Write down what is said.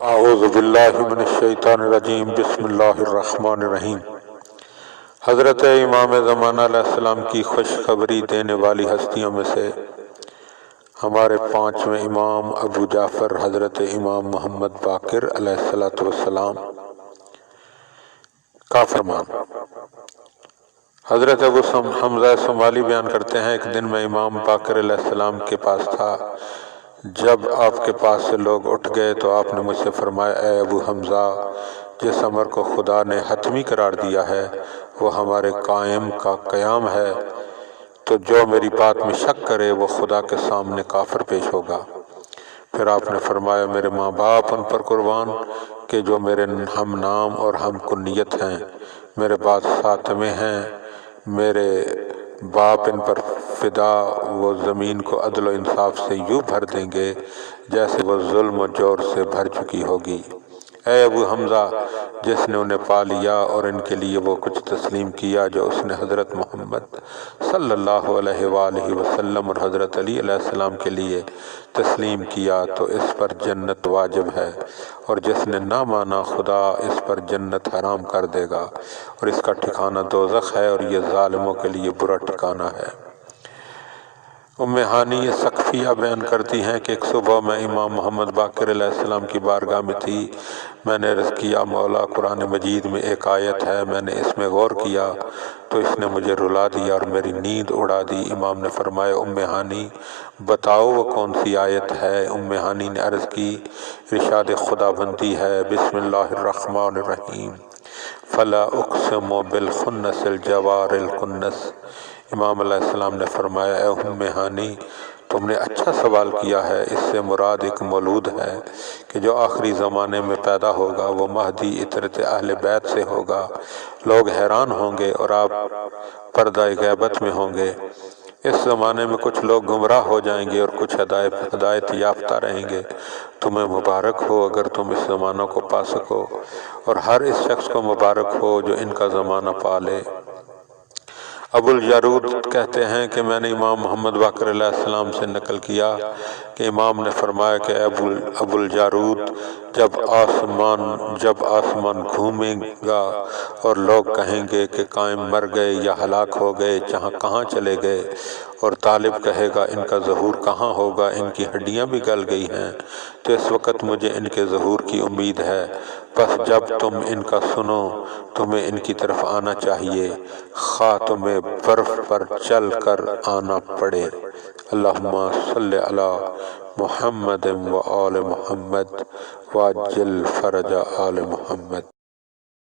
اعوذ باللہ من الشیطان الرجیم بسم اللہ الرحمن الرحیم۔ حضرت امام زمانہ علیہ السلام کی خوشخبری دینے والی ہستیوں میں سے ہمارے پانچویں امام ابو جعفر حضرت امام محمد باقر علیہ السلام کا فرمان۔ حضرت ابو حمزہ صومالی بیان کرتے ہیں، ایک دن میں امام باقر علیہ السلام کے پاس تھا۔ جب آپ کے پاس سے لوگ اٹھ گئے تو آپ نے مجھ سے فرمایا، اے ابو حمزہ، جس امر کو خدا نے حتمی قرار دیا ہے وہ ہمارے قائم کا قیام ہے، تو جو میری بات میں شک کرے وہ خدا کے سامنے کافر پیش ہوگا۔ پھر آپ نے فرمایا، میرے ماں باپ ان پر قربان کہ جو میرے ہم نام اور ہم کنیت ہیں، میرے بعد ساتویں ہیں، میرے باپ ان پر فدا، وہ زمین کو عدل و انصاف سے یوں بھر دیں گے جیسے وہ ظلم و جور سے بھر چکی ہوگی۔ اے ابو حمزہ، جس نے انہیں پا لیا اور ان کے لیے وہ کچھ تسلیم کیا جو اس نے حضرت محمد صلی اللہ علیہ وآلہ وسلم اور حضرت علی علیہ السلام کے لیے تسلیم کیا تو اس پر جنت واجب ہے، اور جس نے نہ مانا خدا اس پر جنت حرام کر دے گا، اور اس کا ٹھکانہ دوزخ ہے، اور یہ ظالموں کے لیے برا ٹھکانہ ہے۔ ام ہانی ثقفیہ بیان کرتی ہیں کہ ایک صبح میں امام محمد باقر علیہ السلام کی بارگاہ میں تھی۔ میں نے عرض کیا، مولا، قرآن مجید میں ایک آیت ہے، میں نے اس میں غور کیا تو اس نے مجھے رلا دیا اور میری نیند اڑا دی۔ امام نے فرمایا، ام ہانی، بتاؤ وہ کون سی آیت ہے؟ ام ہانی نے عرض کی، ارشاد خدا بندی ہے، بسم اللہ الرحمن الرحیم، فلا اقسم بالخنس الجوار الکنس۔ امام علیہ السلام نے فرمایا، اے ام ہانی، تم نے اچھا سوال کیا ہے۔ اس سے مراد ایک مولود ہے کہ جو آخری زمانے میں پیدا ہوگا، وہ مہدی عطرت اہل بیت سے ہوگا۔ لوگ حیران ہوں گے اور آپ پردہ غیبت میں ہوں گے۔ اس زمانے میں کچھ لوگ گمراہ ہو جائیں گے اور کچھ ہدایت یافتہ رہیں گے۔ تمہیں مبارک ہو اگر تم اس زمانہ کو پا سکو، اور ہر اس شخص کو مبارک ہو جو ان کا زمانہ پا لے۔ ابو الجارود کہتے ہیں کہ میں نے امام محمد باقر علیہ السلام سے نقل کیا کہ امام نے فرمایا کہ ابو الجارود، جب آسمان گھومے گا اور لوگ کہیں گے کہ قائم مر گئے یا ہلاک ہو گئے، کہاں چلے گئے، اور طالب کہے گا ان کا ظہور کہاں ہوگا، ان کی ہڈیاں بھی گل گئی ہیں، تو اس وقت مجھے ان کے ظہور کی امید ہے۔ بس جب تم ان کا سنو تمہیں ان کی طرف آنا چاہیے، خواہ تمہیں برف پر چل کر آنا پڑے۔ اللہم صلی علی محمد و آل محمد وعجل فرج آل محمد۔